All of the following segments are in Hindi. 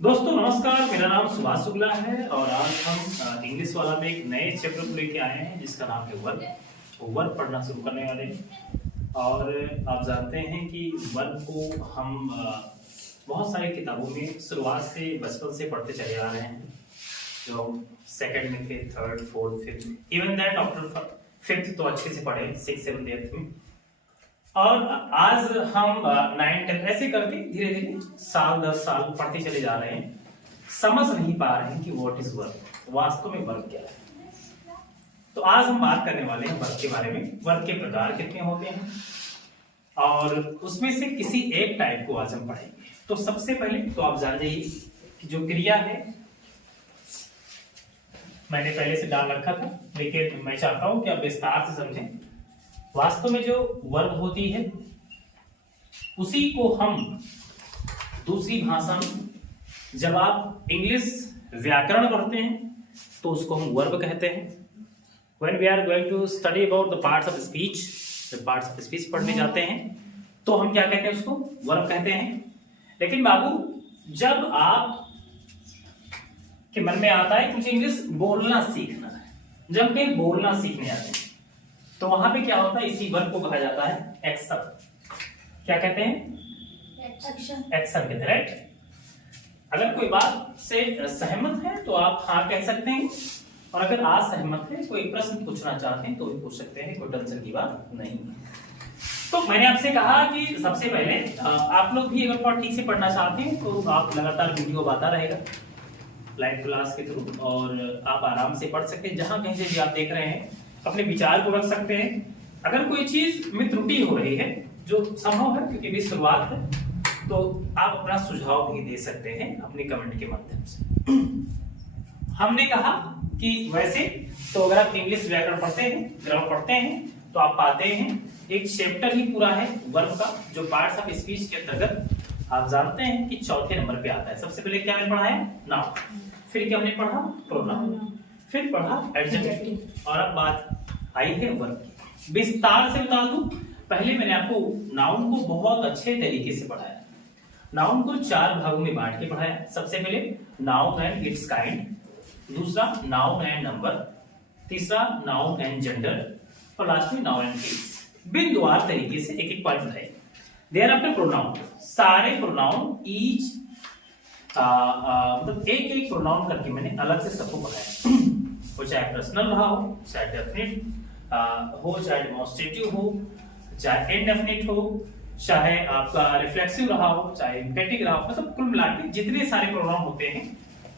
दोस्तों नमस्कार, मेरा नाम सुभाष शुक्ला है और आज हम इंग्लिश वाला में एक नए चैप्टर को लेके आए हैं जिसका नाम है वर्ब। वर्ब पढ़ना शुरू करने वाले हैं और आप जानते हैं कि वर्ब को हम बहुत सारी किताबों में शुरुआत से बचपन से पढ़ते चले आ रहे हैं, जो सेकंड में थे, third, fourth, fifth, even that after fifth तो अच्छे से पढ़े, 6, 7, 8 में। और आज हम 9, 10 ऐसे करके धीरे धीरे साल 10 साल पढ़ते चले जा रहे हैं, समझ नहीं पा रहे हैं कि व्हाट इज वर्ब, वास्तव में वर्ब क्या है। तो आज हम बात करने वाले हैं वर्ब के बारे में। वर्ब के प्रकार कितने होते हैं और उसमें से किसी एक टाइप को आज हम पढ़ेंगे। तो सबसे पहले तो आप जान जाइए कि जो क्रिया है, मैंने पहले से डाल रखा था लेकिन मैं चाहता हूं कि आप विस्तार से समझें। वास्तव में जो वर्ब होती है उसी को हम दूसरी भाषा में, जब आप इंग्लिश व्याकरण पढ़ते हैं तो उसको हम वर्ब कहते हैं। When we are going to study about the parts of speech, जब parts of speech पढ़ने जाते हैं तो हम क्या कहते हैं, उसको वर्ब कहते हैं। लेकिन बाबू, जब आप के मन में आता है कुछ इंग्लिश बोलना सीखना है, जब कहीं बोलना सीखने आते हैं तो वहां पे क्या होता है, इसी वर्ब को कहा जाता है एक्शन। क्या कहते हैं? एक्शन कहते हैं, राइट। अगर कोई बात से सहमत है तो आप हाँ कह सकते हैं, और अगर असहमत है, कोई प्रश्न पूछना चाहते हैं तो भी पूछ सकते हैं, कोई टेंशन की बात नहीं। तो मैंने आपसे कहा कि सबसे पहले आप लोग भी अगर ठीक से पढ़ना चाहते हैं तो आप लगातार वीडियो आता रहेगा लाइव क्लास के थ्रू, और आप आराम से पढ़ सकते हैं। जहां कहीं से भी आप देख रहे हैं अपने विचार को रख सकते हैं। अगर कोई चीज में त्रुटि हो रही है, जो संभव है क्योंकि भी शुरुआत है, तो आप अपना सुझाव भी दे सकते हैं अपने कमेंट के माध्यम से। हमने कहा कि वैसे तो अगर आप इंग्लिश व्याकरण पढ़ते हैं, ग्रामर पढ़ते हैं, तो आप पाते हैं एक चैप्टर ही पूरा है वर्ब का, जो पार्ट्स ऑफ स्पीच के अंतर्गत आप जानते हैं कि चौथे नंबर पे आता है। सबसे पहले क्या हमने पढ़ा है? नाउन। फिर क्या हमने पढ़ा? प्रोनाउन। फिर पढ़ा एडजेक्टिव, और अब बात आई है वर्ब की। विस्तार से बता दूं, पहले मैंने आपको नाउन को बहुत अच्छे तरीके से पढ़ाया। नाउन को 4 भागों में बांट के पढ़ाया। सबसे पहले नाउन एंड इट्स काइंड, दूसरा नाउन एंड नंबर, तीसरा नाउन एंड जेंडर, और लास्ट में नाउन एंड केस। बिंदुवार तरीके से एक एक पॉइंट बताए। देयर आफ्टर प्रोनाउन, सारे प्रोनाउन ईच मतलब एक एक प्रोनाउन करके मैंने अलग से सबको पढ़ाया। वो चाहे पर्सनल रहा हो, चाहे डेफिनिट हो, चाहे डेमोन्स्ट्रेटिव हो, चाहे इनडेफिनिट हो, चाहे आपका रिफ्लेक्सिव रहा हो, चाहे इम्पेटिव रहा हो, मतलब कुल मिलाकर जितने सारे प्रोनाउन होते हैं,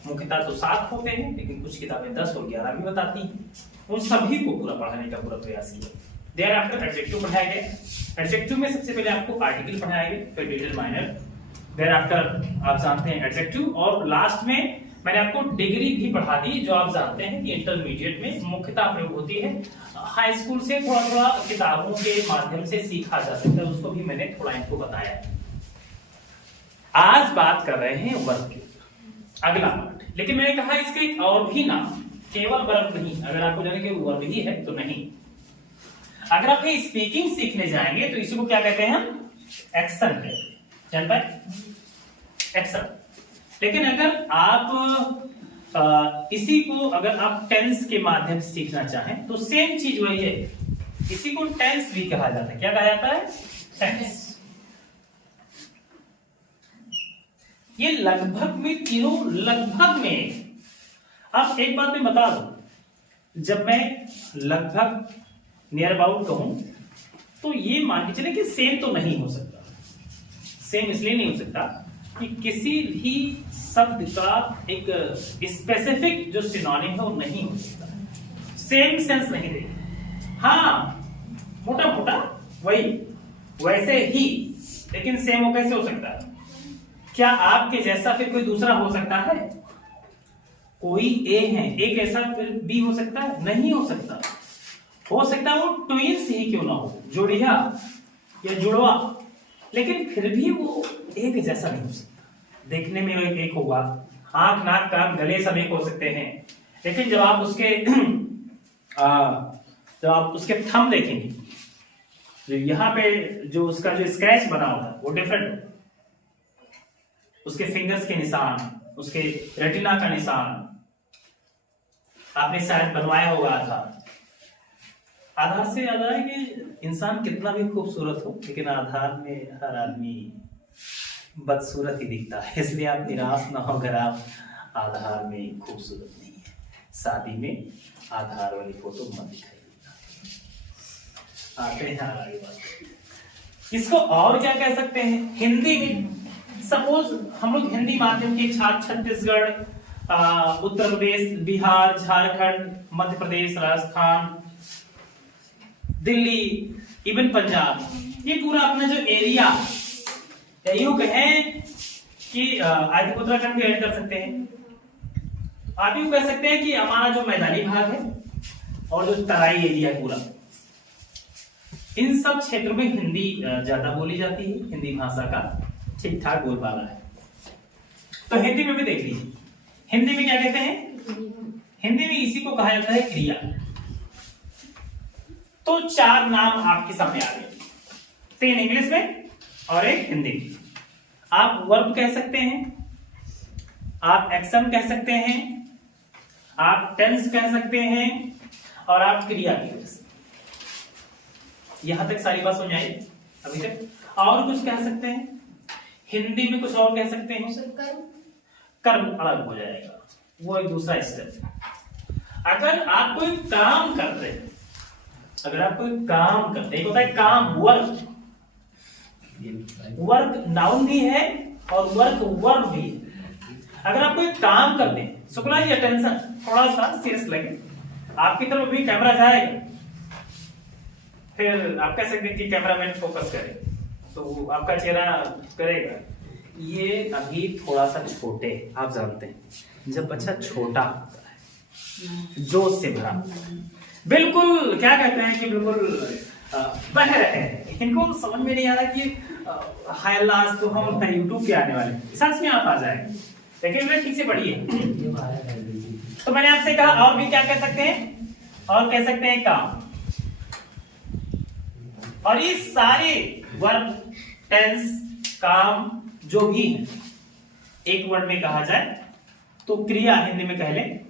मुख्यतः तो 7 होते हैं, लेकिन कुछ किताबें 10 और 11 भी बताती हैं, उन सभी को पूरा पढ़ाने का पूरा प्रयास किया। देयर आफ्टर एडजेक्टिव पढ़ाया गया। एडजेक्टिव में सबसे पहले आपको आर्टिकल पढ़ाया गया, फिर डिटरमाइनर, देयर आफ्टर आप जानते हैं एडजेक्टिव, और लास्ट में मैंने आपको डिग्री भी पढ़ा दी, जो आप जानते हैं कि इंटरमीडिएट में मुख्यतः प्रयोग होती है। हाई स्कूल से थोड़ा थोड़ा किताबों के माध्यम से सीखा जा सकता है, उसको भी मैंने थोड़ा इनको बताया। आज बात कर रहे हैं वर्ब के अगला पार्ट, लेकिन मैंने कहा इसके एक और भी नाम, केवल वर्ब नहीं। अगर आपको जाने के वर्ब ही है तो नहीं, अगर आप स्पीकिंग सीखने जाएंगे तो इसी को क्या कहते हैं हम? एक्शन कहते हैं। जान पाए? एक्शन। लेकिन अगर आप इसी को अगर आप टेंस के माध्यम से सीखना चाहें तो सेम चीज वही है, इसी को टेंस भी कहा जाता है। क्या कहा जाता है? टेंस। ये लगभग में तीनों लगभग में, अब एक बात मैं बता दूं, जब मैं लगभग नियर अबाउट कहूं तो ये मान के चले कि सेम तो नहीं हो सकता। सेम इसलिए नहीं हो सकता कि किसी भी शब्द का एक स्पेसिफिक जो सिनोनिम है वो नहीं हो सकता, सेम सेंस नहीं देगा। हाँ, मोटा मोटा वही वैसे ही, लेकिन सेम वो कैसे हो सकता है? क्या आपके जैसा फिर कोई दूसरा हो सकता है? कोई ए है, एक ऐसा फिर बी हो सकता है? नहीं हो सकता। हो सकता है वो ट्विंस ही क्यों ना हो, जोड़िया या जुड़वा, लेकिन फिर भी वो एक जैसा नहीं हो सकता। देखने में एक होगा, आंख, नाक, कान, गले सब एक हो सकते हैं, लेकिन जब आप उसके थंब देखेंगे, जो यहाँ पे जो उसका जो स्क्रैच बना होता है वो डिफरेंट, उसके फिंगर्स के निशान उसके रेटिना का निशान आपने शायद बनवाया होगा आधार। आधार से याद आया कि इंसान कितना भी खूबसूरत हो, लेकिन आधार में हर आदमी बदसूरत ही दिखता है। इसलिए आप निराश ना हो अगर आप आधार में खूबसूरत नहीं है। शादी में आधार वाली फोटो मत दिखाइए। आते हैं आगे बात। इसको और क्या कह सकते हैं हिंदी में? सपोज हम लोग हिंदी माध्यम के छात्र छत्तीसगढ़, उत्तर प्रदेश, बिहार, झारखंड, मध्य प्रदेश, राजस्थान, दिल्ली, इवन पंजाब, ये पूरा अपना जो एरिया यूं कहें कि आज उत्तराखंड भी ऐड कर सकते हैं। आप यूं कह सकते हैं कि हमारा जो मैदानी भाग है और जो तराई एरिया है पूरा, इन सब क्षेत्रों में हिंदी ज्यादा बोली जाती है। हिंदी भाषा का ठीक ठाक बोलबाला है। तो हिंदी में भी देख लीजिए, हिंदी में क्या कहते हैं? हिंदी में इसी को कहा जाता है क्रिया। तो 4 नाम आपके सामने आ गए, 3 इंग्लिश में और 1 हिंदी में। आप वर्ब कह सकते हैं, आप एक्शन कह सकते हैं, आप टेंस कह सकते हैं और आप क्रिया भी कह सकते हैं। यहां तक सारी बात समझ आई अभी तक? और कुछ कह सकते हैं हिंदी में, कुछ और कह सकते हैं? कर्म अलग हो जाएगा, वो एक दूसरा स्टेप। अगर आप कोई काम करते हैं, अगर आप कोई काम करते हैं, एक होता है काम, वर्क। वर्क नाउन भी है और वर्क वर्ब भी है। अगर आप कोई काम करते हैं, शुक्ला जी अटेंशन, थोड़ा सा सीरियस लगे, आपकी तरफ भी कैमरा जाएगा, फिर आप कह सकते हैं कि कैमरामैन फोकस करे तो आपका चेहरा करेगा। ये अभी थोड़ा सा छोटे, आप जानते हैं जब बच्चा छोटा होता है, जोश से भरा, बिल्कुल क्या कहते हैं कि बिल्कुल बह रहे हैं, इनको समझ में नहीं आ रहा कि हाय अल्लाह आज तो हम यूट्यूब पे आने वाले, सच में आप आ जाएंगे, लेकिन मैं ठीक से पढ़िए। तो मैंने आपसे कहा और भी क्या कह सकते हैं? और कह सकते हैं काम। और ये सारे वर्ब, टेंस, काम जो भी है, एक वर्ड में कहा जाए तो क्रिया हिंदी में कह लें,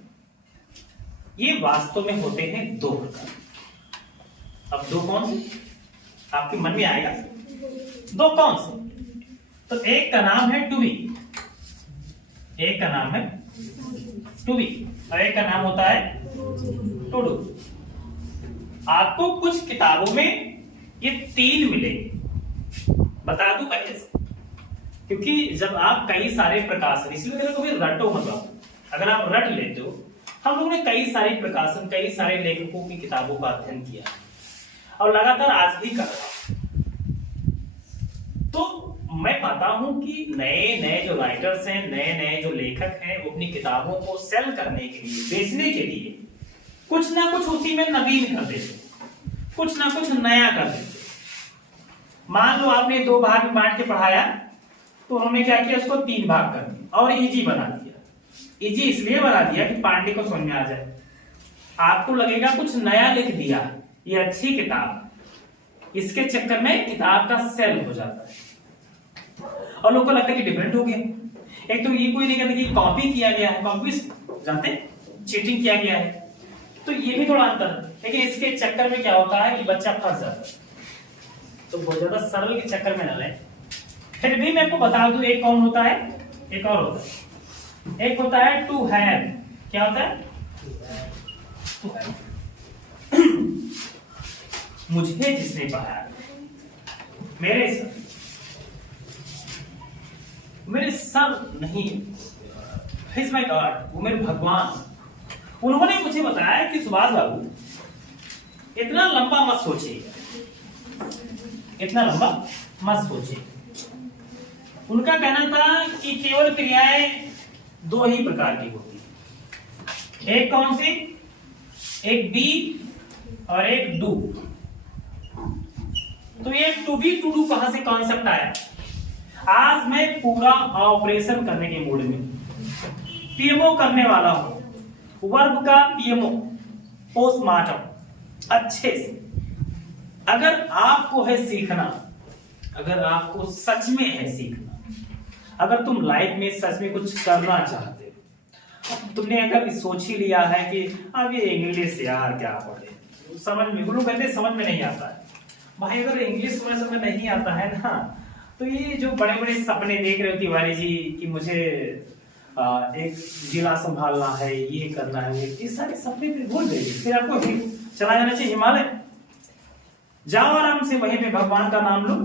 ये वास्तव में होते हैं 2 प्रकार। अब 2 कौन से आपके मन में आएगा? 2 कौन से? तो एक का नाम है टू बी, एक का नाम है टू बी और एक का नाम होता है टू डू। आपको कुछ किताबों में ये 3 मिलेंगे, बता दूं पहले से, क्योंकि जब आप कई सारे प्रकाशन, इसलिए मेरे को भी रटो मतलब, अगर आप रट लेते हो, हम लोगों ने कई सारे प्रकाशन, कई सारे लेखकों की किताबों का अध्ययन किया और लगातार आज भी कर रहा हूं। तो मैं पाता हूं कि नए नए जो राइटर्स हैं, नए नए जो लेखक हैं, वो अपनी किताबों को सेल करने के लिए, बेचने के लिए कुछ ना कुछ उसी में नवीन कर देते, कुछ ना कुछ नया कर देते। मान लो आपने 2 भाग में बांट के पढ़ाया, तो उन्होंने क्या किया, उसको 3 भाग कर दिया और इजी बना दिया। इजी इसलिए बना दिया कि पांडे को समझ में आ जाए। आपको लगेगा कुछ नया लिख दिया, ये अच्छी किताब, इसके चक्कर में किताब का सेल हो जाता है और लोगों को लगता है कि डिफरेंट हो गया। एक तो ये कोई नहीं कहता कि कॉपी किया गया है, कॉपी जानते हैं, चीटिंग किया गया है, तो ये भी थोड़ा अंतर है। लेकिन इसके चक्कर में क्या होता है कि बच्चा फंस जाता है। तो बहुत ज्यादा सरल के चक्कर में न रहे। फिर भी मैं आपको बता दूं, एक कौन होता है, एक और होता है, एक होता है टू हैव। क्या होता है? To have. मुझे जिसने पढ़ाया, मेरे सर नहीं, He's my God, वो मेरे भगवान, उन्होंने मुझे बताया कि सुभाष बाबू इतना लंबा मत सोचिए, इतना लंबा मत सोचिए। उनका कहना था कि केवल क्रियाएं 2 ही प्रकार की होती है, एक कौन सी? एक बी और एक डू। तो ये टू बी टू डू कहां से कॉन्सेप्ट आया? आज मैं पूरा ऑपरेशन करने के मूड में, पीएमओ करने वाला हूं, वर्ब का पीएमओ, पोस्टमार्टम अच्छे से। अगर आपको है सीखना, अगर आपको सच में है सीखना, अगर तुम लाइफ में सच में कुछ करना चाहते हो, अब तुमने अगर सोच ही लिया है कि अब ये इंग्लिश यार क्या पढ़े, समझ में, लोग कहते हैं समझ में नहीं आता है। भाई अगर इंग्लिश समझ में नहीं आता है ना, तो ये जो बड़े बड़े सपने देख रहे हो तिवारी जी कि मुझे एक जिला संभालना है, ये करना है, ये सारे सपने फिर भूल जाइए। फिर आपको चला जाना चाहिए हिमालय, जाओ आराम से वहीं पे भगवान का नाम लो।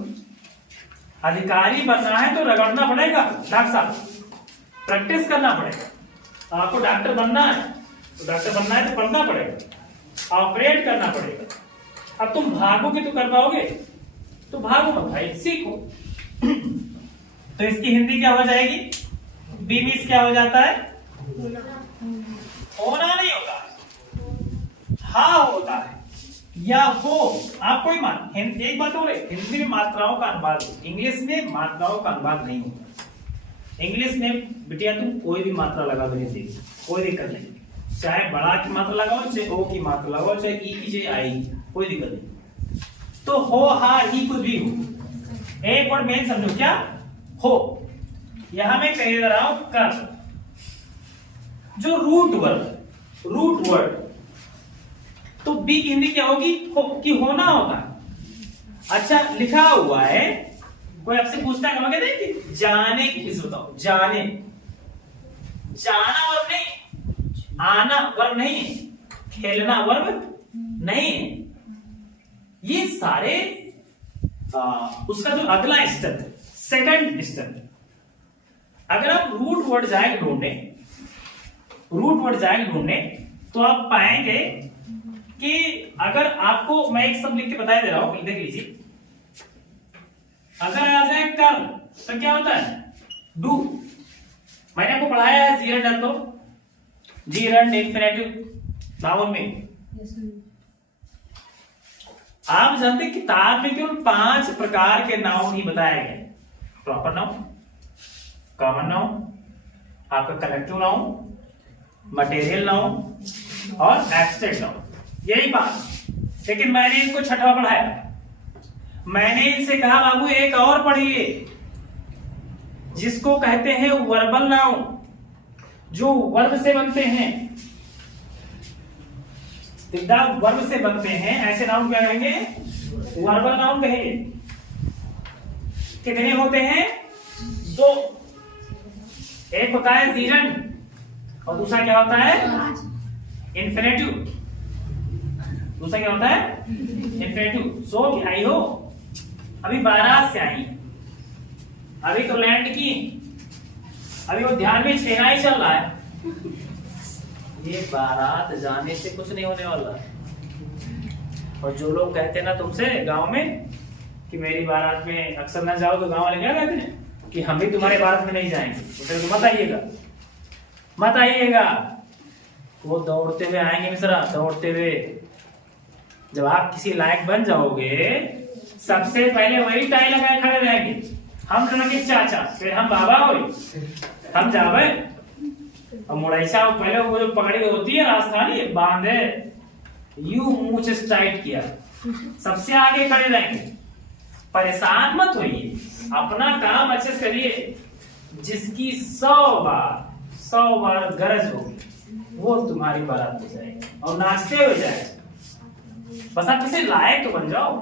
अधिकारी बनना है तो रगड़ना पड़ेगा डॉक्टर साहब, प्रैक्टिस करना पड़ेगा। आपको डॉक्टर बनना है तो पढ़ना पड़ेगा, ऑपरेट करना पड़ेगा। अब तुम भागोगे तो कर पाओगे? तो भागो मत भाई, सीखो। तो इसकी हिंदी क्या हो जाएगी? बीबीस क्या हो जाता है? होना नहीं होता, हाँ होता है या हो। आपको ही मान एक बात हो रही, हिंदी में मात्राओं का अनुवाद, इंग्लिश में मात्राओं का अनुवाद नहीं होता। इंग्लिश में बिटिया तुम कोई भी मात्रा लगा दो हिंदी, कोई दिक्कत नहीं, चाहे बड़ा की मात्रा लगाओ, चाहे ओ की मात्रा लगाओ, चाहे ई की, चाहे आई की, कोई दिक्कत नहीं। तो हो, हा, ही, कुछ भी हो, एक वर्ड मेन समझो, क्या हो। यहां मैं कह रहा हूं कर, जो रूट वर्ड, तो बी की हिंदी क्या होगी? हो, कि होना होगा। अच्छा लिखा हुआ है, कोई आपसे पूछता है, कहते हैं कि जाने की किस बताओ, जाने, जाना वर्ब नहीं, आना वर्ब नहीं, खेलना वर्ब नहीं। ये सारे उसका जो अगला स्टेप, सेकंड स्टेप। अगर आप रूट वर्ड जाएंगे ढूंढने, तो आप पाएंगे कि अगर आपको मैं एक शब्द लिख के बता दे रहा हूं, देख लीजिए। अगर आ जाए कर तो क्या होता है? डू। मैंने आपको पढ़ाया है जीरंड है, तो जीरंड इंफिनिटिव नाउन में। आप जानते हैं किताब में केवल 5 प्रकार के नाउन ही बताए गए। प्रॉपर नाउन, कॉमन नाउन, आपका कलेक्टिव नाउन, मटेरियल नाउन और एब्स्ट्रैक्ट नाउन, यही बात। लेकिन मैंने इनको छठा पढ़ाया। मैंने इनसे कहा बाबू एक और पढ़िए, जिसको कहते हैं वर्बल नाउन, जो वर्ब से बनते हैं, वर्ब से बनते हैं, ऐसे नाउन क्या कहेंगे? वर्बल नाउन कहेंगे। कितने होते हैं? 2। एक होता है जीरंड और दूसरा क्या होता है? इन्फिनेटिव। दूसरा क्या होता है? इन्फिनेटिव। सो की आई हो, अभी बारात से आई, अभी तो लैंड की, अभी वो ध्यान में छेना ही चल रहा है। ये बारात जाने से कुछ नहीं होने वाला। और जो लोग कहते हैं ना तुमसे गांव में कि मेरी बारात में अक्सर ना जाओ, तो गांव वाले क्या कहते हैं कि हम भी तुम्हारे बारात में नहीं जाएंगे, तो फिर मत आइएगा। वो दौड़ते हुए आएंगे मिश्रा, दौड़ते हुए। जब आप किसी लायक बन जाओगे, सबसे पहले वही टाई लगाए खड़े रहेंगे। हम के चाचा, फिर हम बाबा हो, हम जावे। और मुड़ैसा पहले वो जो पगड़ी होती है राजस्थानी, बांधे यू मूंछ टाइट किया, सबसे आगे खड़े रहेंगे। परेशान मत होइए, अपना काम अच्छे से करिए। जिसकी 100 बार गरज होगी वो तुम्हारी बारात हो जाएगी और नाचते हुए जाएगा। बस आप किसी लायक तो बन जाओ।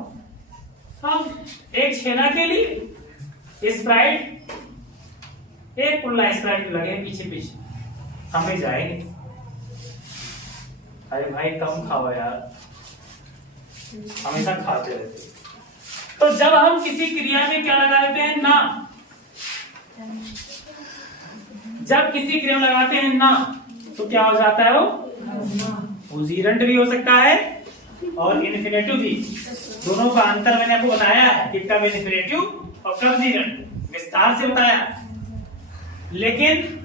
हम एक छेना के लिए स्प्राइट, एक कुल्ला स्प्राइट लगे पीछे, हम भी जाएंगे। अरे भाई कम खाओ यार, हमेशा खाते रहते। तो जब हम किसी क्रिया में क्या लगा देते हैं? ना। जब किसी क्रिया में लगाते हैं ना, तो क्या हो जाता है? वो जीरंड भी हो सकता है और इन्फिनेटिव भी। दोनों का अंतर मैंने आपको बताया है कि कब इन्फिनेटिव और कब जीरंड, विस्तार से बताया। लेकिन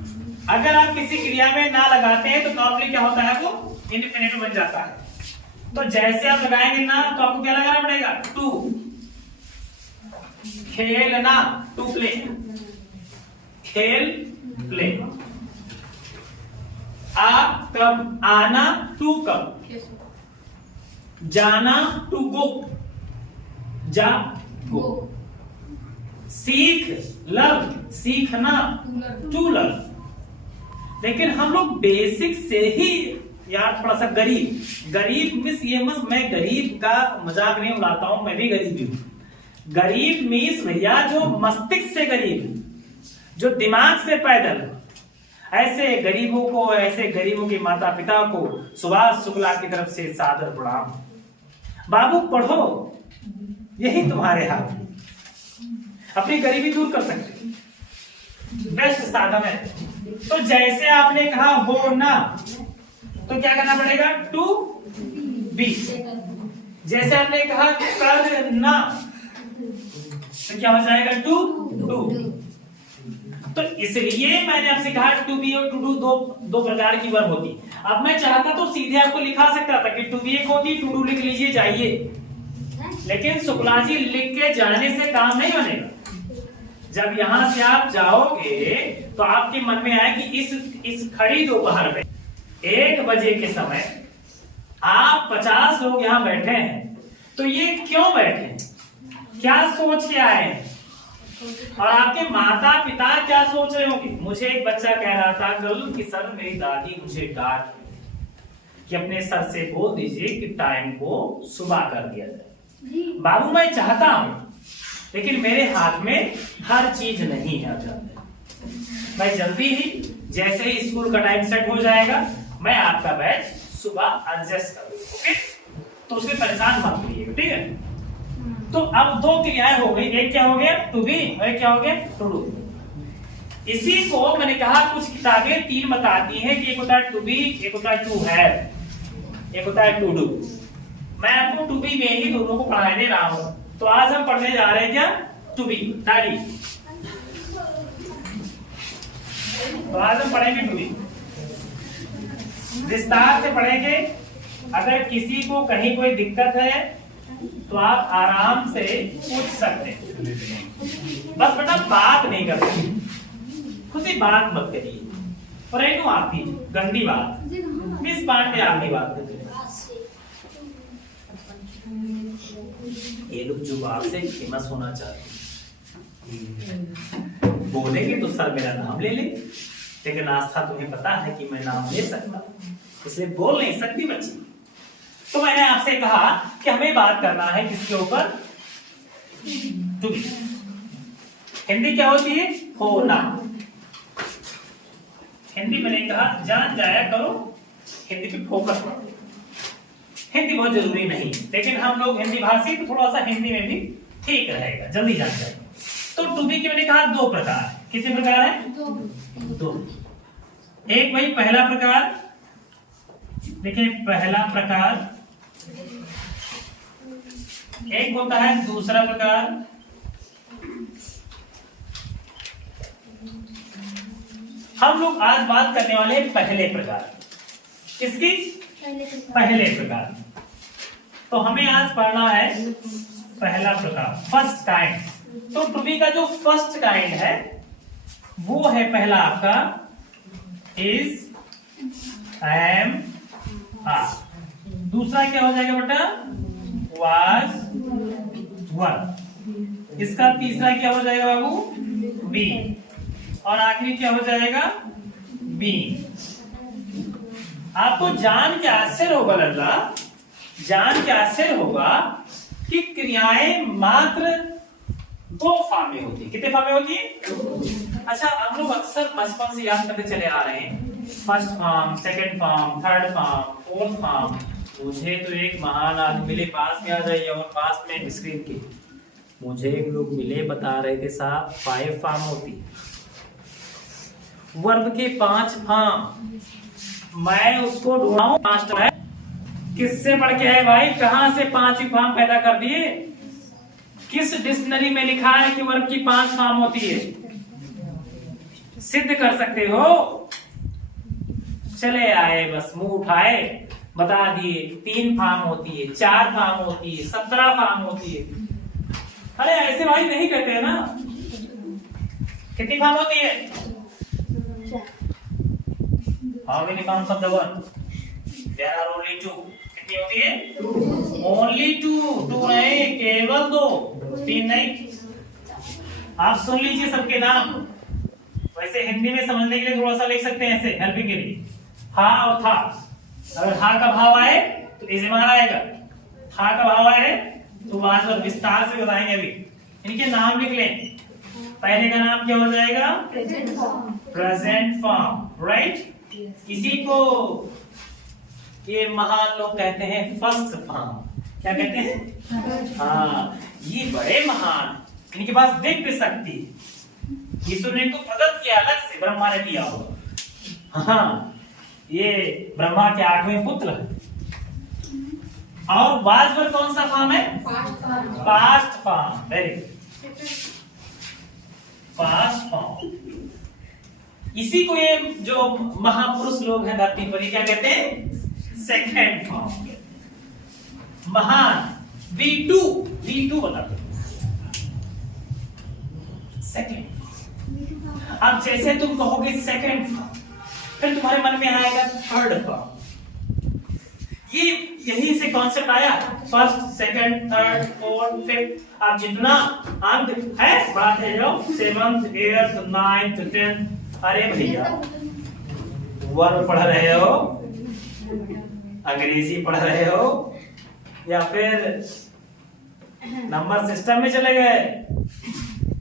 अगर आप किसी क्रिया में ना लगाते हैं तो नॉर्मली क्या होता है? वो इन्फिनेटिव बन जाता है। तो जैसे आप लगाएंगे ना, तो आपको क्या लगाना पड़ेगा? टू। खेलना, टू प्ले, खेल प्ले। कब, आना, टू कब, जाना, टू गो, जा गो। सीख, लर्न, सीखना, टू लर्न। लेकिन हम लोग बेसिक से ही यार थोड़ा सा गरीब मीन्स ये मत, मैं गरीब का मजाक नहीं उड़ाता हूं, मैं भी गरीब ही हूं। गरीब मीन्स भैया जो मस्तिष्क से गरीब, जो दिमाग से पैदल, ऐसे गरीबों के माता पिता को सुभाष शुक्ला की तरफ से सादर प्रणाम। बाबू पढ़ो, यही तुम्हारे हाथ में, अपनी गरीबी दूर कर सकते, बेस्ट साधन है। तो जैसे आपने कहा हो ना, तो क्या करना पड़ेगा? To be. जैसे आपने कहा करना, तो क्या हो जाएगा? To do. तो इसलिए मैंने आपसे कहा टू बी और टू डू दो प्रकार की वर्ब होती। अब मैं चाहता तो सीधे आपको लिखा सकता था कि टू बी एक होती, टू डू लिख लीजिए जाइए, लेकिन शुक्ला जी लिख के जाने से काम नहीं बनेगा। जब यहां से आप जाओगे तो आपके मन में आए कि इस खड़ी दोपहर में 1 बजे के समय आप 50 लोग यहां बैठे हैं, तो ये क्यों बैठे, क्या सोच के आए हैं, और आपके माता पिता क्या सोच रहे होंगे। मुझे एक बच्चा कह रहा था कल कि सर मेरी दादी मुझे डांट कि अपने सर से बोल दीजिए कि टाइम को सुबह कर दिया जाए। बाबू मैं चाहता हूं, लेकिन मेरे हाथ में हर चीज नहीं है। मैं जल्दी ही जैसे ही स्कूल का टाइम सेट हो जाएगा, मैं आपका बैच सुबह एडजस्ट करूंगा, ओके? तो उसमें परेशान मत होइए, ठीक है? तो अब 2 क्रियाएं हो गई, एक क्या हो गया? टू बी, और एक क्या हो गया? To do. इसी को मैंने कहा कुछ किताबें 3 बताती हैं कि एक होता है टू बी, एक होता है टू हैव, एक होता है टू डू। मैं आपको टू बी में ही दोनों को पढ़ाने रहा हूं। तो आज हम पढ़ने जा रहे हैं क्या? टू बी, दादी। तो आज हम पढ़ेंगे टू बी, विस्तार से पढ़ेंगे। अगर किसी को कहीं कोई दिक्कत है तो आप आराम से पूछ सकते हैं, बस बेटा बात नहीं कर सकते, खुशी बात मत करिए, और आप ही गंदी बात मिस पांडे आगे बात करते हैं। ये लोग जुबान से फेमस होना चाहते हैं, बोलेंगे तो सर मेरा नाम ले ले, लेकिन आस्था तुम्हें पता है कि मैं नाम ले सकता, इसलिए बोल नहीं सकती बच्ची। तो मैंने आपसे कहा कि हमें बात करना है किसके ऊपर? To be. हिंदी क्या होती है? होना। हिंदी मैंने कहा जान जाया करो, हिंदी पे फोकस करो। हिंदी बहुत जरूरी नहीं, लेकिन हम लोग हिंदी भाषी तो थोड़ा सा हिंदी में भी ठीक रहेगा, जल्दी जान जाएगा। तो टू बी के मैंने कहा 2 प्रकार। कितने प्रकार है? 2। एक भाई पहला प्रकार, देखिए पहला प्रकार, एक होता है दूसरा प्रकार, हम लोग आज बात करने वाले हैं पहले प्रकार। किसकी? पहले प्रकार। तो हमें आज पढ़ना है पहला प्रकार, फर्स्ट काइंड। तो टू बी का जो फर्स्ट काइंड है वो है पहला आपका इज, एम, आर। दूसरा क्या हो जाएगा बेटा? वाज, वर। इसका तीसरा क्या हो जाएगा बाबू? बी। और आखिरी क्या हो जाएगा? बी। आपको जान के आश्चर्य होगा लल्ला, जान के आश्चर्य होगा कि क्रियाएं मात्र 2 फॉर्म में होती है। कितने फॉर्म में होती है? अच्छा, हम लोग अक्सर बचपन से याद करते चले आ रहे हैं, first form, second form, third form, fourth form. मुझे तो एक महान आदमी मिले, पास में आ जाइए, और पास में स्क्रीन के मुझे एक लोग मिले, बता रहे थे साहब 5 फॉर्म होती है, वर्ब के 5 फॉर्म। मैं उसको ढूंढाऊं, मास्टर है किससे पढ़ के है भाई, कहां से 5 फॉर्म पैदा कर दिए? किस डिक्शनरी में लिखा है कि वर्ब की 5 फॉर्म होती है? सिद्ध कर सकते हो? चले आए, बस मुंह उठाए, बता दिए 3 फॉर्म होती है, 4 फॉर्म होती है, 17 फॉर्म होती है। अरे ऐसे भाई नहीं कहते हैं ना। कितनी फॉर्म होती है? How many forms of the verb? There are only 2। कितनी होती है? ओनली 2। 2 नहीं, केवल 2, 3 नहीं। आप सुन लीजिए सबके नाम। वैसे हिंदी में समझने के लिए थोड़ा सा लिख सकते हैं ऐसे हेल्पिंग के लिए, हा और था। अगर हा का भाव आए तो इजमार आएगा, था का भाव आए तो वहां पर विस्तार से बताएंगे। अभी इनके नाम लिख लें। पहले का नाम क्या हो जाएगा? Present form, right. इसी को ये महान लोग कहते हैं फर्स्ट फॉर्म। क्या कहते हैं? हाँ, ये बड़े महान, इनके पास दिव्य शक्ति, ईश्वर ने इनको प्रकट किया अलग से, ब्रह्मा ने किया होगा। हाँ, ये ब्रह्मा के 8वें पुत्र। और वाज पर कौन सा फॉर्म है? Past form, very good, past form. इसी को ये जो महापुरुष लोग हैं धरती पर, ये क्या कहते हैं? Second form. महान V2, V2 बता दो, सेकंड। अब जैसे तुम कहोगे सेकंड फॉर्म, फिर तुम्हारे मन में आएगा थर्ड फॉर्म। ये यही से कॉन्सेप्ट आया, first, second, third, fourth, fifth. अब जितना अंक है बढ़ाते जाओ, 7th, 8th, 9th, 10th। अरे भैया, वर्ब पढ़ रहे हो, अंग्रेजी पढ़ रहे हो, या फिर नंबर सिस्टम में चले गए?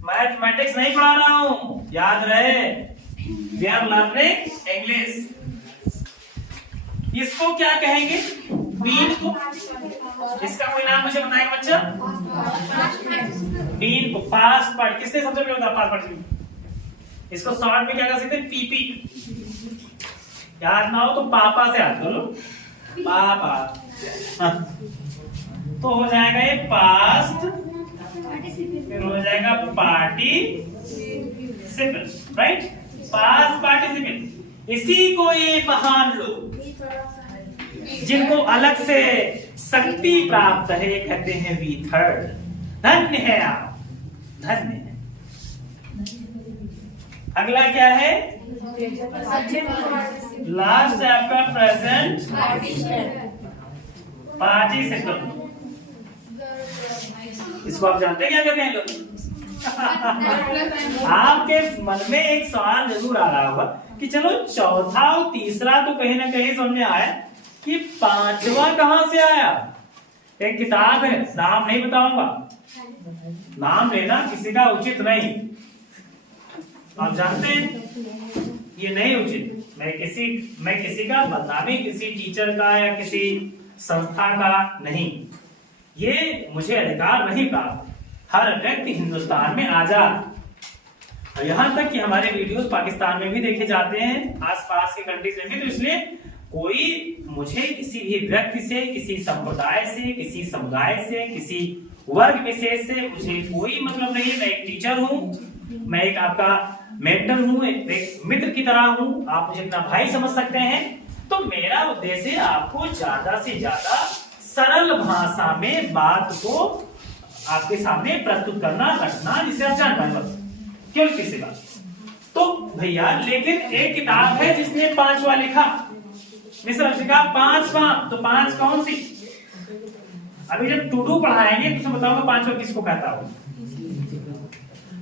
मैथमेटिक्स नहीं पढ़ा रहा हूं, याद रहे, वी आर लर्निंग इंग्लिश। इसको क्या कहेंगे? बीन को। इसका कोई नाम मुझे बताएंगे बच्चा? बीन को पास्ट पार्ट। किसने सबसे पहले बताया पास्ट पार्ट? इसको शॉर्ट में क्या कर सकते हैं? पीपी। याद ना हो तो पापा से याद करो, पापा। तो हो जाएगा ये पास्ट, फिर हो जाएगा पार्टिसिपल, राइट? Past participle. इसी को ये महान लोग जिनको अलग से शक्ति प्राप्त है, ये कहते हैं वी थर्ड। धन्य है आप, धन्य है। अगला क्या है? लास्ट है आपका प्रेजेंट पार्टिसिपल। इसको आप जानते हैं क्या कहते हैं लोग? आपके मन में एक सवाल जरूर आ रहा होगा कि चलो चौथा और तीसरा तो कहीं ना कहीं समझ में आया, कि पांचवा कहां से आया? एक किताब है, नाम नहीं बताऊंगा, नाम लेना किसी का उचित नहीं, आप जानते हैं ये नहीं उचित। मैं किसी का बदनामी, किसी टीचर का या किसी संस्था का नहीं, ये मुझे अधिकार नहीं प्राप्त। हर व्यक्ति हिंदुस्तान में आजाद, और यहाँ तक कि हमारे वीडियोस पाकिस्तान में भी देखे जाते हैं, आसपास के कंट्रीज में भी। तो इसलिए कोई मुझे किसी भी व्यक्ति से, किसी संप्रदाय से, किसी समुदाय से, किसी वर्ग विशेष से मुझे कोई मतलब नहीं है। मैं एक टीचर हूँ, मैं एक आपका मेंटर हूँ, एक मित्र की तरह हूँ, आप मुझे अपना भाई समझ सकते हैं। तो मेरा उद्देश्य आपको ज्यादा से ज्यादा सरल भाषा में बात को आपके सामने प्रस्तुत करना, रखना, जिसे आप जान पाए, बस क्यों किसी बात। तो भैया, लेकिन एक किताब है जिसने 5वां लिखा, लिखा 5वां, तो 5 कौन सी? अभी जब टू डू पढ़ाएंगे तो बताऊंगा 5वां किसको कहता हो।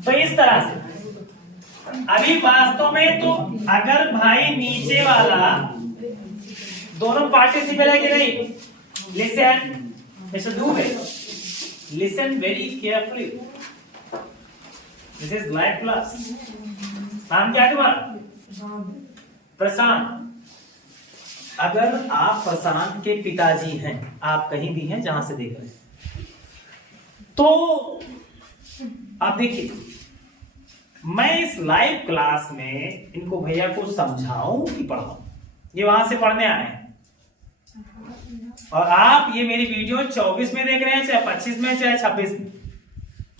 तो इस तरह से अभी वास्तव में तो अगर भाई नीचे वाला दोनों पार्टिसिपल है कि नहीं? Listen, mister Dubey, listen very carefully. This is life class. नाम क्या है तुम्हारा? प्रशांत। अगर आप प्रशांत के पिताजी हैं, आप कहीं भी हैं जहां से देख रहे हैं, तो आप देखिए, मैं इस लाइव क्लास में इनको भैया को समझाऊं कि पढ़ाऊं, ये वहां से पढ़ने आए हैं। और आप ये मेरी वीडियो 24 में देख रहे हैं, चाहे 25 में, चाहे 26 में,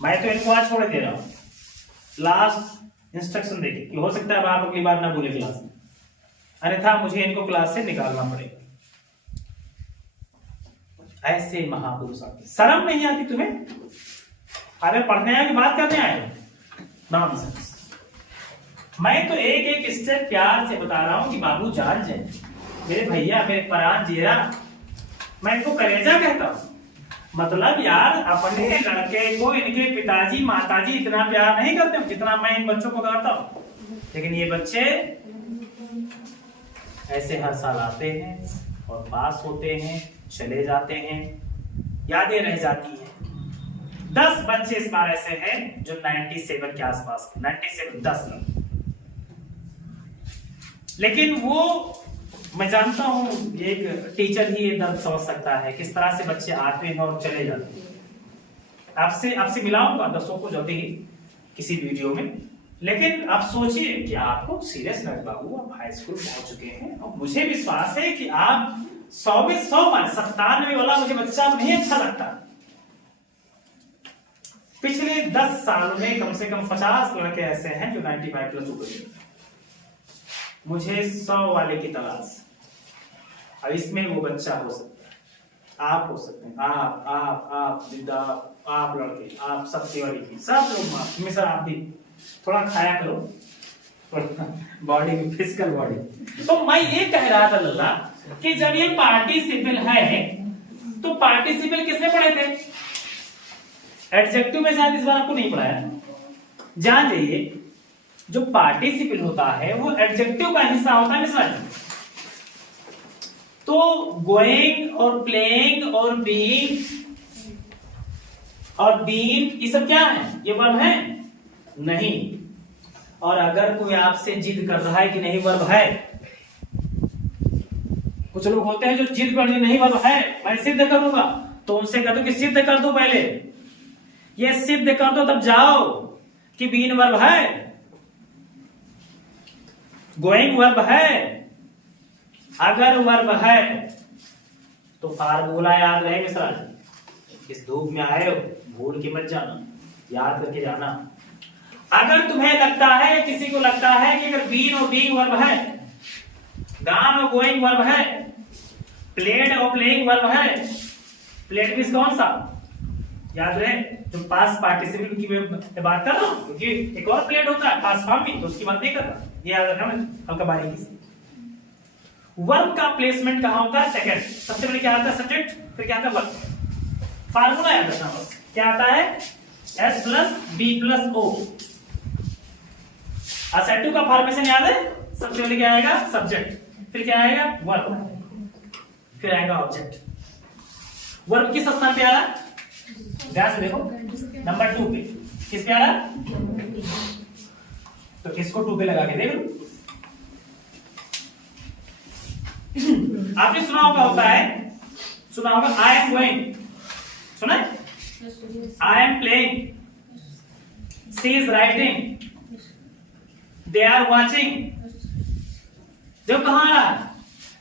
मैं तो इनको आज छोड़ दे रहा हूं। लास्ट इंस्ट्रक्शन देखिए, कि हो सकता है आप अगली बार ना बोले क्लास में, अन्यथा मुझे इनको क्लास से निकालना पड़ेगा। ऐसे महापुरुष आते, शर्म नहीं आती तुम्हें? अरे पढ़ने आए कि बात करने आए? नॉनसेंस। मैं तो एक एक स्टेप प्यार से बता रहा हूं कि बाबू जान जाए, मेरे भैया, मेरे परान जीरा, मैं इनको कलेजा कहता हूं। मतलब यार अपने लड़के को इनके पिताजी माताजी इतना प्यार नहीं करते जितना मैं इन बच्चों को करता हूँ, लेकिन ये बच्चे ऐसे हर साल आते हैं और पास होते हैं, चले जाते हैं, यादें रह जाती हैं। 10 बच्चे इस बार ऐसे हैं जो 97 के आसपास, 97 10 लोग, लेकिन वो मैं जानता हूं एक टीचर ही ये दर्द समझ सकता है किस तरह से बच्चे आते हैं और चले जाते हैं। आपसे मिलाऊंगा 10 को जल्दी ही किसी वीडियो में, लेकिन आप सोचिए कि आपको सीरियस लग बाबू, आप हाई स्कूल पहुंच चुके हैं और मुझे विश्वास है कि आप 100 में 100 मार्क, 97 वाला मुझे बच्चा नहीं अच्छा लगता। पिछले 10 सालों में कम से कम 50 लड़के ऐसे हैं जो 95 प्लस ऊपर, मुझे 100 वाले की तलाश। और इसमें वो बच्चा हो सकता है, आप हो सकते हैं, आप विद्या, आप लड़के, आप सब तिवारी, सब लोग हमेशा आप भी थोड़ा खाया करो बॉडी में, फिजिकल बॉडी। तो मैं ये कह रहा था लल्ला कि जब ये पार्टिसिपल है तो पार्टिसिपल किसने पढ़े थे? एडजेक्टिव में शायद इस बार आपको नहीं पढ़ाया। जान जाइए जो पार्टिसिपल होता है वो एडजेक्टिव का हिस्सा होता है मिश्रा। तो गोइंग और प्लेइंग और बीइंग और बीइंग ये सब क्या है? ये वर्ब है नहीं। और अगर कोई आपसे जिद कर रहा है कि नहीं वर्ब है, कुछ लोग होते हैं जो जिद कर नहीं वर्ब है मैं सिद्ध करूंगा, तो उनसे कह दो कि सिद्ध कर दो, पहले ये सिद्ध कर दो तब जाओ कि बीइंग वर्ब है, गोइंग वर्ब है। अगर वर्ब है तो फार्मूला याद रहे मिश्रा, इस धूप में आए हो भूल के मत जाना, याद करके जाना। अगर तुम्हें लगता है, किसी को लगता है कि अगर बीन और बीइंग वर्ब है, गॉन और गोइंग वर्ब है, प्लेड और प्लेइंग वर्ब है, प्लेड मींस कौन सा याद रहे, तुम पास पार्टिसिपल की बात कर रहा हूं, क्योंकि एक और प्लेड होता है पास फॉर्म में, तो उसकी बात नहीं कर रहा, ये याद रखना हल्का बारीकी से। वर्ब का प्लेसमेंट कहां होता है? सेकंड। सबसे पहले क्या आता है? सब्जेक्ट, फिर क्या आता है? वर्ब। फार्मूला याद रखना बस, क्या आता है? S plus B plus O। Assertive का फॉर्मेशन याद है? सबसे पहले क्या आएगा? सब्जेक्ट, फिर क्या आएगा? वर्ब, फिर आएगा ऑब्जेक्ट। वर्ब किस स्थान पे आ रहा? ध्यान से देखो, नंबर 2 पे। किस पे आ रहा? तो इसको 2 पे लगा के देख लो। आपने सुना होगा आई एम गोइंग, सुना है? I am playing, she is writing, they are watching. जो कहां आ रहा?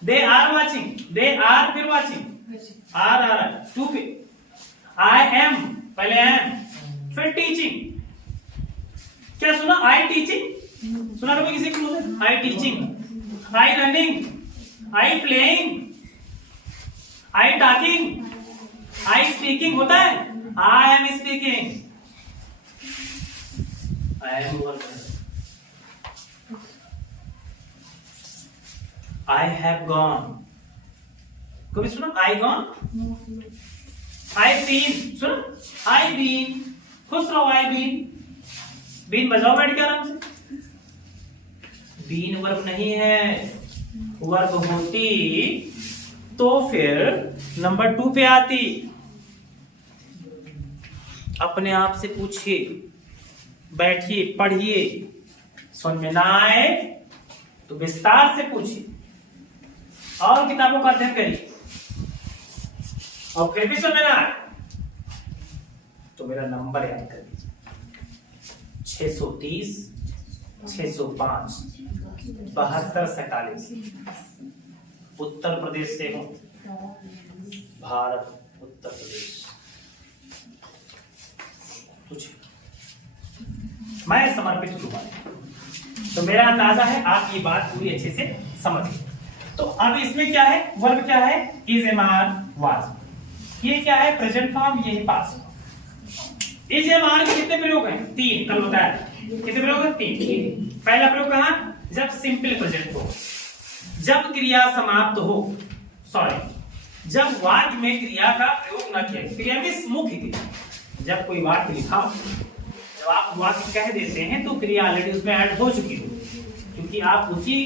दे आर वाचिंग, दे आर फिर वाचिंग, आर आ रहा है 2 पे। आई एम, पहले एम, फिर टीचिंग। क्या सुना? आई टीचिंग, सुना कभी किसी को? I teaching, I running, I playing, I talking, I speaking होता है, I am speaking, I am working, I have gone. कभी सुना आई गॉन? आई बीन, सुना? आई बीन, खुश रहो, आई बीन। बीन बजाओ बैठ के आराम से। बीन वर्ब नहीं है, वर्ब होती तो फिर नंबर 2 पे आती। अपने आप से पूछिए, बैठिए, पढ़िए, समझ में ना आए तो विस्तार से पूछिए और किताबों का अध्ययन करिए, और फिर भी समझ में ना आए तो मेरा नंबर याद कर लीजिए 630 605 7247। उत्तर प्रदेश से हूं, भारत, उत्तर प्रदेश। कुछ मैं समर्पित हूं, तो मेरा अंदाजा है आप ये बात पूरी अच्छे से समझ गए। तो अब इसमें क्या है? वर्ब क्या है? Is, am, are, was. ये क्या है? प्रेजेंट फॉर्म, ये पास्ट। इज, एम, आर के कितने प्रयोग हैं? 3, कल बताया। कितने प्रयोग हैं? 3। पहला प्रयोग कहां? जब सिंपल प्रेजेंट हो, जब क्रिया समाप्त हो, सॉरी जब वाक्य में क्रिया का प्रयोग न किया, क्रिया में मुख्य क्रिया, जब कोई वाक्य लिखा, जब आप वाक्य कह देते हैं तो क्रिया ऑलरेडी उसमें ऐड हो चुकी हो, क्योंकि आप उसी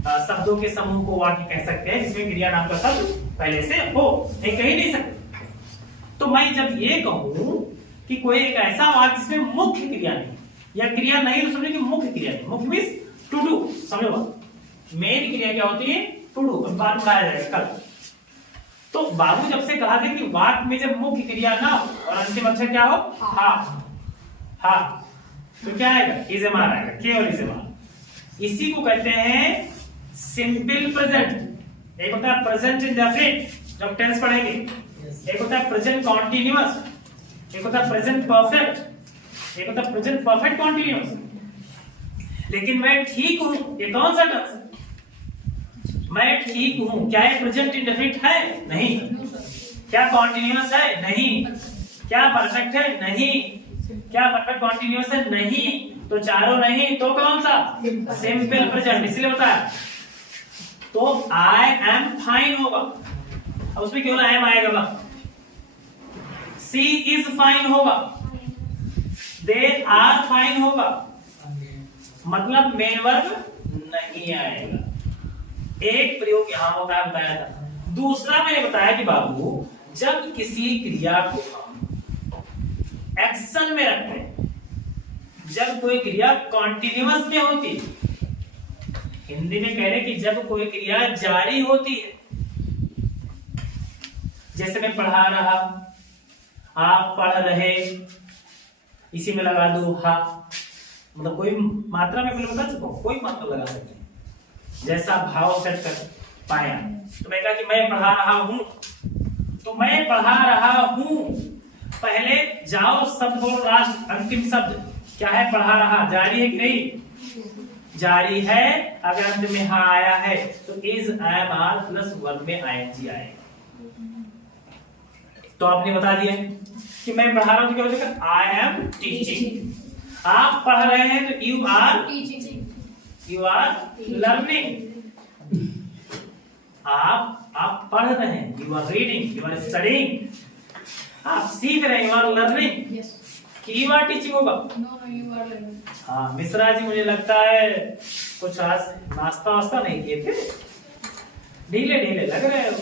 शब्दों के समूह को वाक्य कह सकते हैं जिसमें क्रिया नाम का शब्द पहले से हो, नहीं कह ही नहीं सकते। तो मैं जब ये कहूं कि कोई एक ऐसा वाक्य जिसमें मुख्य क्रिया नहीं या क्रिया नहीं, तो समझो कि मुख्य क्रिया नहीं, मुख्य मींस टू डू, समझो बात। मेन क्रिया क्या होती है? टू डू, बात बताया जाएगा कल। तो बाबू जब से कहा था कि वाक्य में जब मुख्य क्रिया ना हो और अंतिम अक्षर क्या हो? हा, हा, तो क्या आएगा? इज़ेमार आएगा, केवल इज़ेमार। इसी को कहते हैं सिंपल प्रेजेंट। एक होता है प्रेजेंट इंडेफिनिट जब टेंस पढ़ेंगे, एक होता है प्रेजेंट कॉन्टिन्यूअस, एक होता है प्रेजेंट परफेक्ट, एक होता है प्रेजेंट परफेक्ट कॉन्टिन्यूअस। लेकिन मैं ठीक हूं, ये कौन सा टेंस है? मैं ठीक हूं, क्या ये प्रेजेंट इंडेफिनिट है? नहीं। क्या कॉन्टिन्यूअस है? नहीं। क्या परफेक्ट है? नहीं। क्या परफेक्ट कॉन्टिन्यूअस है? नहीं। तो चारों नहीं, तो कौन सा? सिंपल प्रेजेंट, इसलिए बताया। तो आई एम फाइन होगा, अब उसमें केवल आई एम आएगा। सी इज फाइन होगा, दे आर फाइन होगा, मतलब मेन वर्ब नहीं आएगा। एक प्रयोग यहां होता है, बताया था। दूसरा मैंने बताया कि बाबू जब किसी क्रिया को हम एक्शन में रखते हैं, जब कोई क्रिया कॉन्टिन्यूअस में होती है, हिंदी में कह रहे कि जब कोई क्रिया जारी होती है, जैसे मैं पढ़ा रहा, आप पढ़ रहे, इसी में लगा दो हा, मतलब कोई मात्रा में बता चुका हूं, कोई मात्रा लगा सकते हैं जैसा भाव सेट कर पाया। तो मैं कहा कि मैं पढ़ा रहा हूं, तो मैं पढ़ा रहा हूं, पहले जाओ शब्द बोलो, लास्ट अंतिम शब्द क्या है? पढ़ा रहा। जारी है कि नहीं? जारी है। अगर अंत में हा आया है तो is I am are plus verb में आईएनजी आएगा। तो आपने बता दिया कि मैं पढ़ा रहा हूं, क्या हो जाएगा? I am teaching. आप पढ़ रहे हैं तो you are teaching, you are learning. आप पढ़ रहे हैं, you are reading, you are studying. आप सीख रहे हैं, यू आर लर्निंग। कि यू आर टीचिंग होगा? No, you are learning. हाँ मिश्रा जी, मुझे लगता है कुछ आज नाश्ता वास्ता नहीं किए थे, ढीले ढीले लग रहे हो।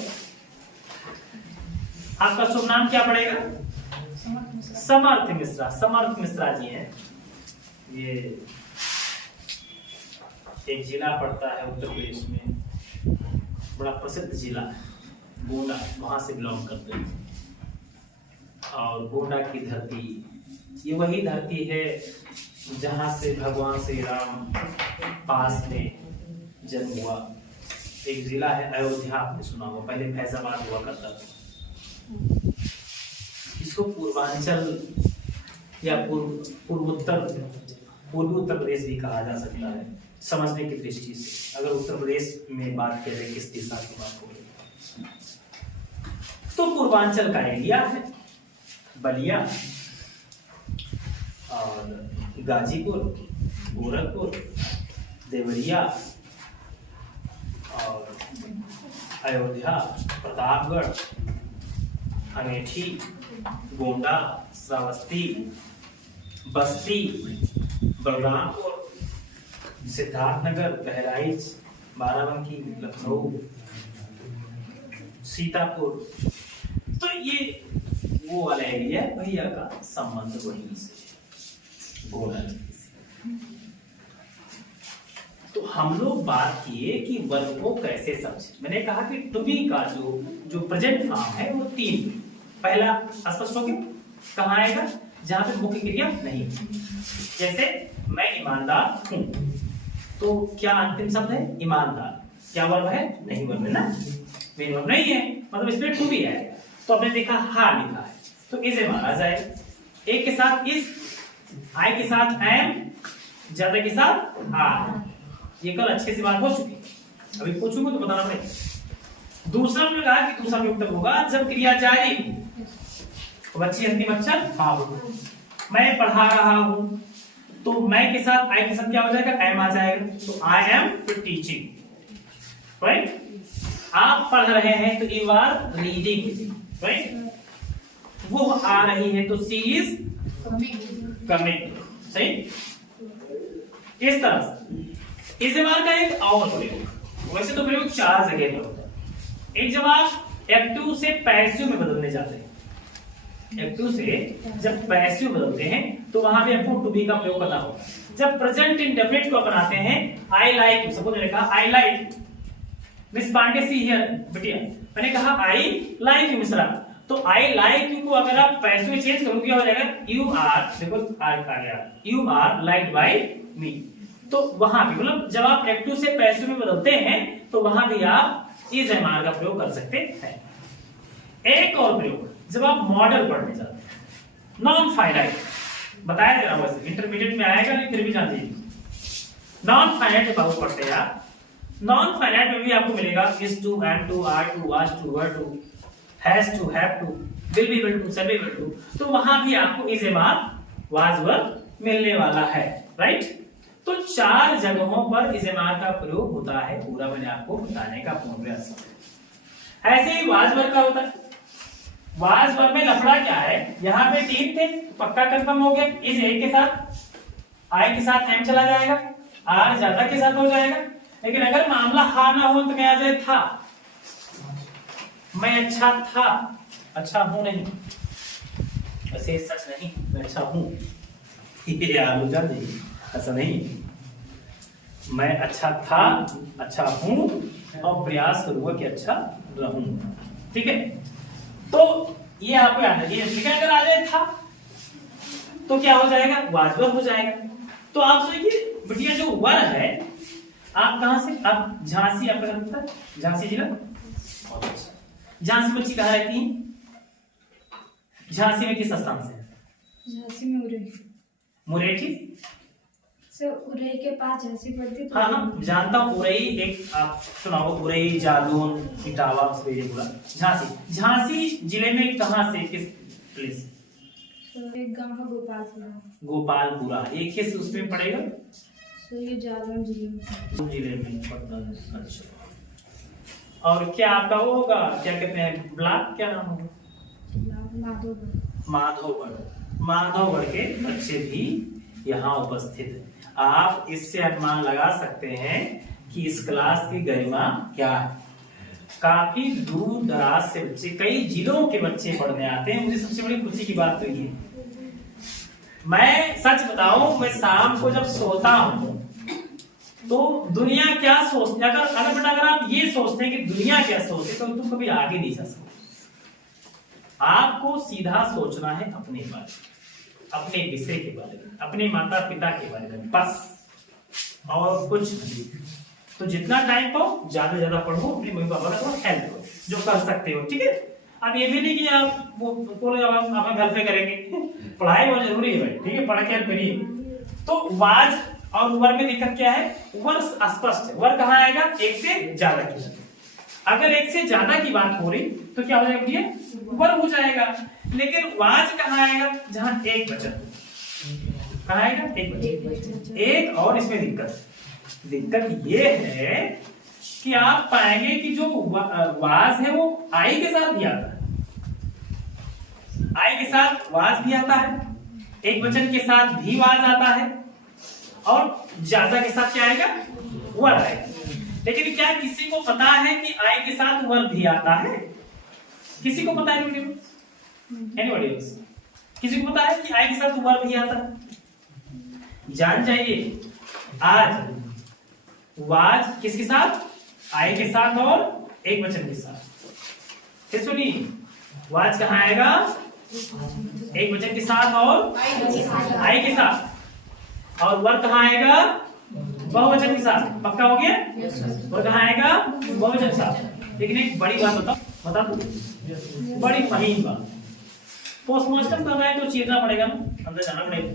आपका शुभ नाम क्या पड़ेगा? समर्थ मिश्रा। समर्थ मिश्रा जी हैं। ये एक जिला पड़ता है उत्तर प्रदेश में, बड़ा प्रसिद्ध जिला है, गोंडा, वहां से बिलोंग करते हैं। और गोंडा की धरती ये वही धरती है जहां से भगवान श्री राम पास में जन्म हुआ। एक जिला है अयोध्या, आपने सुना होगा, पहले फैजाबाद हुआ करता था। इसको पूर्वांचल या पूर्वी उत्तर प्रदेश भी कहा जा सकता है समझने की दृष्टि से, अगर उत्तर प्रदेश में बात करें किस दिशा की बात हो रही तो पूर्वांचल का एरिया है। बलिया और गाजीपुर, गोरखपुर, देवरिया और अयोध्या, प्रतापगढ़, अमेठी, गोंडा, श्रावस्ती, बस्ती, बलरामपुर, सिद्धार्थनगर, बहराइच, बाराबंकी, लखनऊ, सीतापुर, तो ये वो वाला एरिया है। भैया का संबंध वहीं से गोला। तो हम लोग बात किए कि वर्ब को कैसे समझे। मैंने कहा कि टू बी का जो प्रेजेंट फॉर्म है वो तीन। पहला स्पष्ट हो गया, कहाँ आएगा? जहां पे मुख्य क्रिया नहीं। जैसे मैं ईमानदार हूं, तो क्या अंतिम शब्द है? ईमानदार। क्या वर्ब है? नहीं वर्ब है ना, मेन वर्ब नहीं है, मतलब इसमें टू बी है। तो आपने देखा हा लिखा है तो इसे माना जाए। एक के साथ इस, आई के साथ एम, ज्यादा के साथ आर। ये कल अच्छे से बात हो चुकी है, अभी पूछूंगा तो बताना पड़ेगा। दूसरा हमने कहा कि दूसरा विभक्तक होगा जब क्रिया जारी हो। बच्ची अंतिम अक्षर हा होगा। मैं पढ़ा रहा हूं तो मैं के साथ आई के साथ क्या हो जाएगा? एम आ जाएगा। तो आई एम टीचिंग, राइट। आप पढ़ रहे हैं तो यू आर रीडिंग, राइट। वो आ रही है तो शी इज कमिंग, सही। इस तरह से इस जबान का एक और प्रयोग, वैसे तो प्रयोग 4 जगह पर होता है। एक जब आप एक्टिव से पैसिव में बदलने जाते हैं, एक्टिव से जब पैसिव बदलते हैं तो वहां पे आपको टू बी का प्रयोग करना होगा। जब प्रेजेंट इंडेफिनिट को अपनाते हैं, आई लाइक, सपोज मैंने कहा I like miss Pandey see here, बेटिया मैंने कहा आई लाइक यू मिश्रा, तो आई लाइक यू को अगर आप पैसिव में चेंज करोगे क्या हो जाएगा, यू आर, देखो आर आ गया, यू आर लाइक्ड बाय मी। तो वहां भी मतलब जब आप एक्टिव से पैसिव में बदलते हैं तो वहां भी आप इज एम आर का प्रयोग कर सकते हैं। एक और प्रयोग जब आप मॉडल पढ़ने जाते हैं, नॉन फाइनाइट, बताया जरा वैसे इंटरमीडिएट में आएगा नहीं फिर भी जान लीजिए। नॉन फाइनाइट जब आप पढ़ते हैं आप, नॉन फाइनाइट में भी आपको मिलेगा is to, am to, are to, was to, were to, has to, have to, will be, will to, shall be, will to, तो वहां भी आपको is am are, was, were मिलने वाला है, राइट। तो 4 जगहों पर इज एम आर का प्रयोग होता है, पूरा मैंने आपको बताने का पूर्ण प्रयास किया। ऐसे ही वाज वर का होता है। वाज वर में लफड़ा क्या है, यहाँ पे 3 थे, पक्का कंफर्म हो गया, इस एक के साथ, आई के साथ एम चला जाएगा, आर ज्यादा के साथ हो जाएगा। लेकिन अगर मामला हा ना हो तो क्या आ जाए, था। मैं अच्छा था, अच्छा हूं नहीं, वैसे सच नहीं, मैं अच्छा हूं, ये आलोचना नहीं, ऐसा नहीं। मैं अच्छा था, अच्छा हूं और प्रयास करूंगा कि अच्छा रहूं, ठीक है। तो ये आपको याद है, ठीक है। अगर आ जाए था तो क्या हो जाएगा, वाजवर हो जाएगा। तो आप सोचिए बेटिया जो वर है, आप कहां से, आप झांसी, आपका नाम पता है झांसी जिला, झांसी बच्ची कहाँ रहती है, झांसी में किस स्थान से, झांसी में उरे, मुरेठी सर उरे के पास झांसी पड़ती है। हाँ हाँ जानता हूँ, उरई एक आप सुनाओ, उरई, जालौन, इटावा, पूरा झांसी। झांसी जिले में कहाँ से, किस प्लेस, एक गांव है गोपालपुरा। गोपालपुरा, ये किस उसमें पड़ेगा, सर ये जालौन जिले में पड़ता है। अच्छा, और क्या आपका वो होगा, क्या कहते हैं ब्लॉक, क्या नाम होगा, माधोगढ़। माधोगढ़, माधोगढ़ के बच्चे भी यहाँ उपस्थित हैं। आप इससे अनुमान लगा सकते हैं कि इस क्लास की गरिमा क्या है। काफी दूर दराज से बच्चे, कई जिलों के बच्चे पढ़ने आते हैं। मुझे सबसे बड़ी खुशी की बात तो ये है, मैं सच बताऊं, मैं शाम को जब सोता हूं तो दुनिया क्या सोचती है, अगर आप ये सोचते हैं कि दुनिया क्या सोचती है तो तुम कभी आगे नहीं जा सकते। आपको सीधा सोचना है अपने बारे में, अपने विषय के बारे में, अपने माता पिता के बारे में, बस और कुछ नहीं। तो जितना टाइम पाओ ज्यादा से ज्यादा पढ़ो, अपने मम्मी पापा का हेल्प करो जो कर सकते हो, ठीक है। अब ये भी नहीं कि आप आप घर पे करेंगे, पढ़ाई बहुत जरूरी है भाई, ठीक है, पढ़ के करिए। तो वाज और वर में दिक्कत क्या है, वर स्पष्ट है, वर कहाँ आएगा, एक से ज्यादा की। अगर एक से ज्यादा की बात हो रही तो क्या हो जाएगा भैया, वर हो जाएगा। लेकिन वाज कहाँ आएगा, जहां एक वचन, कहाँ आएगा, एक वचन। एक और इसमें दिक्कत ये है कि आप पाएंगे कि जो वाज है वो आई के साथ भी आता है, आई के साथ वाज भी आता है, एक वचन के साथ भी वाज आता है, और ज्यादा के साथ क्या आएगा, वर आएगा। लेकिन क्या किसी को पता है कि आई के साथ वर भी आता है, किसी को पता है, एनीबॉडी एल्स, किसी को पता है कि आई के साथ वर भी आता है, जान जाइए। आज वाज किसके साथ, आई के साथ और एक वचन के साथ। फिर सुनिए, वाज कहाँ आएगा, एक वचन के साथ और आई के साथ, और वर कहाँ आएगा, बहुवचन के साथ। पक्का हो गया, वर कहाँ आएगा, बहुवचन के साथ। लेकिन एक बड़ी बात बता दो, बड़ी महीन बात, पोस्टमास्टर कर रहा है तो चीरना पड़ेगा ना, अंदर जाना पड़ेगा।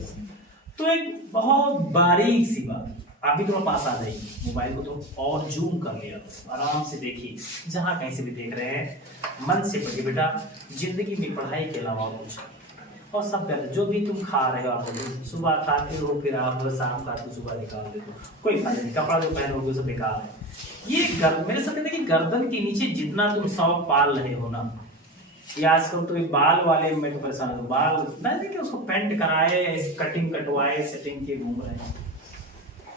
तो एक बहुत बारीक सी बात, आप भी तुम्हारे पास आ जाएगी, मोबाइल को तो और जूम कर लिया, आराम से देखिए, जहां कहीं से भी देख रहे हैं मन से पढ़िए बेटा। जिंदगी में पढ़ाई के अलावा कुछ, और सब कर, जो भी तुम खा रहे हो, आप सुबह खाते हो, फिर आप शाम खाते हो, सुबह निकाल देते हो, कोई फायदा नहीं। कपड़ा जो पहनोगे सब बेकार है। ये मेरे साथ कहते हैं कि गर्दन के नीचे जितना तुम शौक पाल रहे हो ना, ये आजकल तो ये बाल वाले में तो परेशान हो, बाल इतना है कि उसको पेंट कराए, कटिंग कटवाए, सेटिंग के घूम रहे हैं।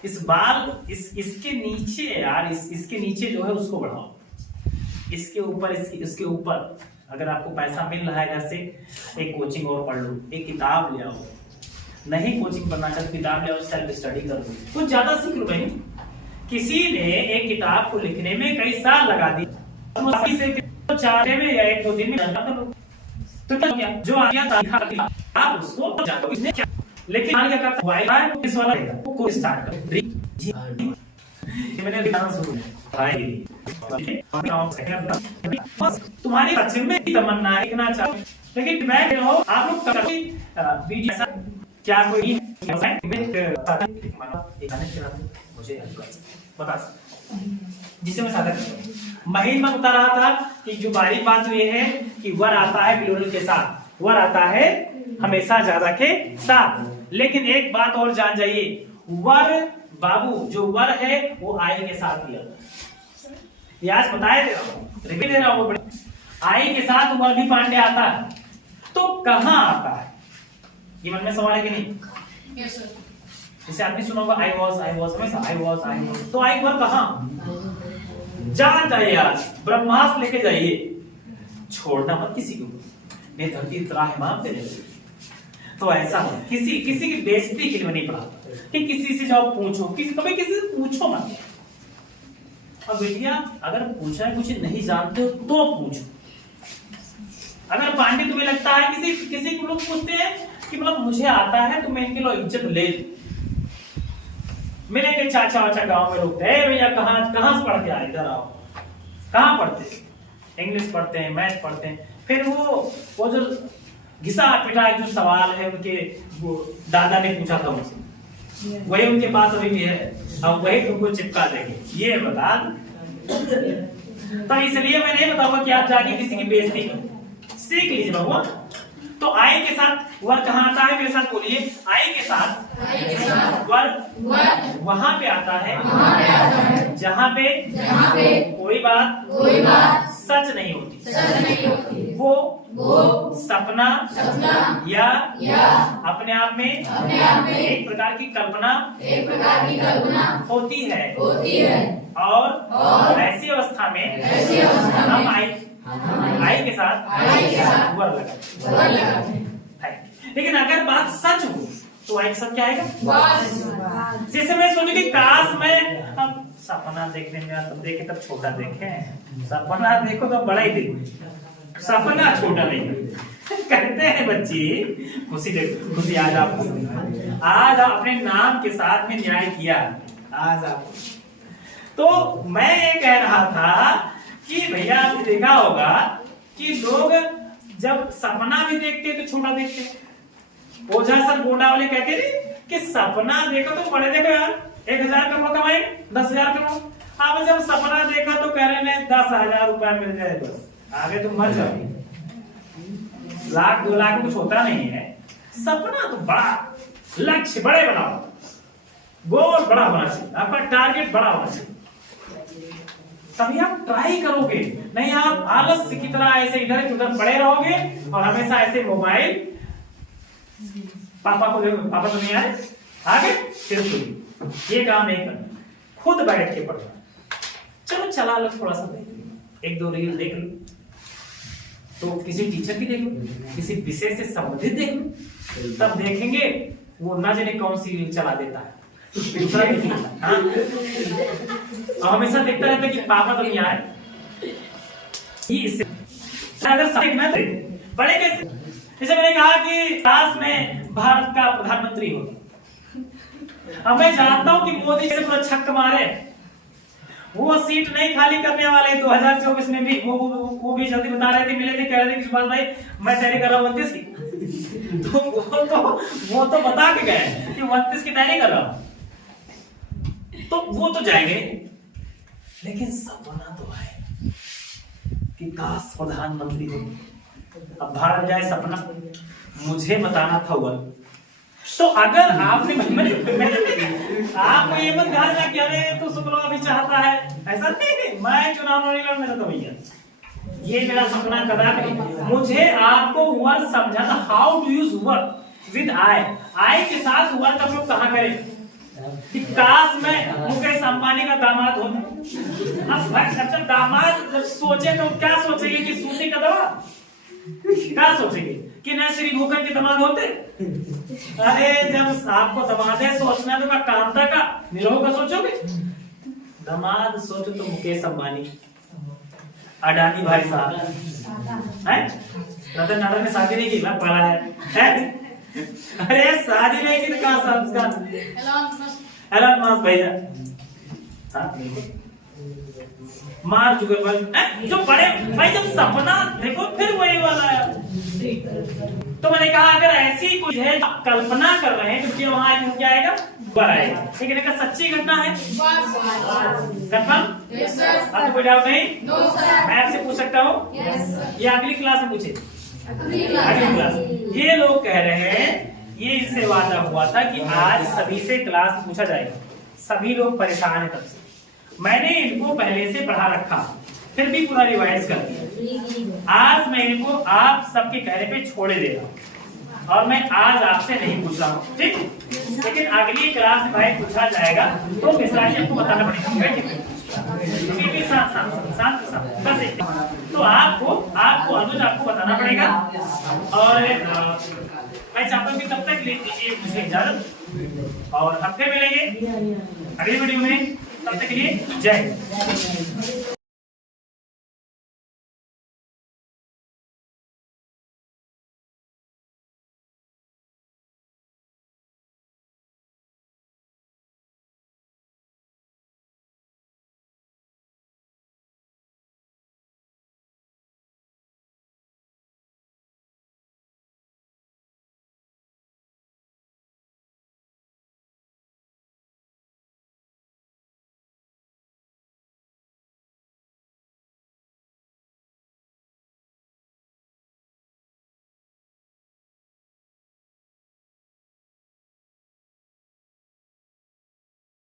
इस बाल इसके नीचे यार, इसके नीचे जो है उसको बढ़ाओ, इसके ऊपर इसके ऊपर अगर आपको पैसा मिल रहा है घर से, एक कोचिंग और पढ़ लो, एक किताब ले आओ, नहीं कोचिंग पढ़ना चाहते किताब ले आओ, सेल्फ स्टडी कर लो, कुछ ज्यादा सीख लो भाई। किसी ने एक किताब को लिखने में कई साल लगा दिए, तो 4 में या 1-2 दिन में कर लो, तो क्या जो आ गया आप उसको जानो किसने क्या, लेकिन क्या करता वाई इस वाला को स्टार्ट करो। मैंने लिखना शुरू भाई, तुम्हारी सच में तमन्ना है लिखना चाहो, लेकिन मैं कह रहा हूं आप लोग कभी वीडियो ऐसा क्या कोई मुझे बता जिसे मैं सादा महीन में बता रहा था कि जो बारीक बात तो ये है कि वर आता है प्लूरल के साथ, वर आता है हमेशा ज्यादा के साथ, लेकिन एक बात और जान जाइए, वर बाबू जो वर है वो आई के साथ ही आता है। आज बताए रिपीट दे रहा हूं, आई के साथ वर भी पांडे आता है, तो कहां आता है ये मन में सवाल है कि नहीं? Yes sir. जैसे आपने सुना होगा आई वॉज हमेशा आई वॉज, तो आई वर कहां जान जाइए, आज ब्रह्मास्त्र लेके जाइए, छोड़ना मत किसी को, मैं धरती त्राहिमाम तेरे लिए। तो ऐसा हो किसी की बेइज्जती के लिए नहीं पढ़ाता कि किसी से जाओ पूछो, कभी किसी से पूछो मत। और बेटिया अगर पूछा कुछ नहीं जानते हो तो पूछो। अगर पांडे तुम्हें लगता है किसी को लोग पूछते हैं कि मतलब मुझे आता है तो मैं इनके लिए इज्जत ले लूं, मिलेंगे चाचा वाचा गांव में लोग, भैया कहां से पढ़ के आए, इधर आओ, कहां पढ़ते, इंग्लिश पढ़ते हैं, मैथ पढ़ते हैं, फिर वो जो घिसा पिटा जो सवाल है उनके वो दादा ने पूछा था उनसे, वही उनके पास अभी भी है, हम वही तुमको चिपका देंगे, ये बता। तो इसलिए मैं नहीं बताऊंगा कि आप जाके किसी की बेइज्जती सीख लीजिए बाबू। तो आई के साथ वर कहाँ आता है, मेरे साथ बोलिए, आई के साथ वर वहां पे आता है जहां पे कोई बात सच नहीं होती, वो सपना या अपने आप में एक प्रकार की कल्पना होती है, और ऐसी अवस्था में हम आई के साथ वर लगाते हैं। लेकिन अगर बात सच हो तो आई के साथ क्या आएगा? जैसे मैं सोचू कि काश मैं अब सपना देखने में तब देखे तब छोटा देखे, सपना देखो तो बड़ा ही देखो, सपना छोटा नहीं। कहते हैं बच्ची खुशी आज आप अपने नाम के साथ में न्याय किया, आज आप। तो मैं ये कह रहा था कि भैया आपने देखा होगा कि लोग जब सपना भी देखते तो छोटा देखते। ओझा सर गोंडा वाले कहते थे कि सपना देखो तो बड़े देखो यार, 1000 करोड़ कमाए 10,000 करोड़, अब जब सपना देखा तो कह रहे हैं 10,000 रुपया मिल जाए बस, आगे तुम मर जाओ। 1,00,000 2,00,000 कुछ होता नहीं है, सपना तो बड़ा, लक्ष्य बड़े बनाओ, गोल बड़ा होना चाहिए, आपका टारगेट बड़ा होना चाहिए, तभी आप ट्राई करोगे। नहीं आप आलस्य की तरह ऐसे इधर उधर पड़े रहोगे और हमेशा ऐसे मोबाइल, पापा को देखो, पापा तो नहीं आए, आगे फिर सुनिए, ये काम नहीं करना, खुद बैठ के पढ़ना। चलो चला लो, थोड़ा सा देख लो, 1-2 रील देख लो, तो किसी टीचर की देख लो, किसी विषय से संबंधित देख लो, तब देखेंगे वो ना जाने कौन सी रील चला देता है, दूसरा हमेशा देखता रहता है कि पापा तो नहीं आए, अगर बड़े कैसे। जैसे मैंने कहा कि काश में भारत का प्रधानमंत्री हो, अब मैं जानता हूं कि मोदी से पूरा छक्का मारे, वो सीट नहीं खाली करने वाले 2024 में भी, वो भी जल्दी बता रहे थे, मिले थे, कह रहे थे कि सुभाष भाई मैं तैयारी कर रहा हूँ 29 की, तो वो तो बता के गए कि 29 की तैयारी कर रहा हूं, तो वो तो जाएंगे, लेकिन सपना तो है कि काश प्रधानमंत्री हो। अब भारत जाए सपना, मुझे बताना था वर, तो अगर आपने आपको ये मत ध्यान रखना कि अरे तो शुक्ला भी चाहता है, ऐसा नहीं, मैं चुनाव नहीं लड़ना चाहता भैया, ये मेरा सपना कदापि नहीं। मुझे आपको वर्ड समझाना, how to use word with I. I के साथ वर्ड का प्रयोग कहाँ करें कि काश मैं मुकेश अंबानी का दामाद होता। अब अच्छा दामाद जब सोचे तो क्या सोचेंगे कि सूती का दवा, क्या सोचेंगे कि न श्री भूखर के दामाद होते। अरे जब आपको दामाद है सोचना तो क्या कांता का निरोह का सोचोगे। दामाद सोचो तो मुकेश अंबानी, अडानी भाई साहब हैं, रतन टाटा ने शादी नहीं की, मैं पढ़ा है? अरे शादी नहीं की तो कहाँ संस्कार, एलन मस्क भैया, मार्क जुकरबर्ग, जो बड़े भाई, जब सपना देखो फिर वही वाला है। तो मैंने कहा अगर ऐसी कुछ है कल्पना कर रहे हैं तो वहां क्या आएगा, वर आएगा। लेकिन एक सच्ची घटना है, कंफर्म? आपको कोई डाउट नहीं? मैं आपसे पूछ सकता हूँ? ये अगली क्लास में पूछे, अगली क्लास। ये लोग कह रहे हैं, ये इससे वादा हुआ था कि आज सभी से क्लास पूछा जाएगा, सभी लोग परेशान है तब से। मैंने इनको पहले से पढ़ा रखा, फिर भी पूरा रिवाइज कर दिया। आज मैं इनको आप सबके कहने पे छोड़े दे रहा हूँ और मैं आज आपसे नहीं पूछ रहा हूँ, ठीक? लेकिन अगली क्लास में भाई पूछा जाएगा तो मिश्रा जी आपको बताना पड़ेगा, बस। तो आपको अनुज आपको बताना पड़ेगा। और मैं चाहता हूँ कि तब तक ले दीजिए मुझे इजाजत, और हफ्ते मिलेंगे अगली वीडियो में। तब तक के लिए जय हिंद।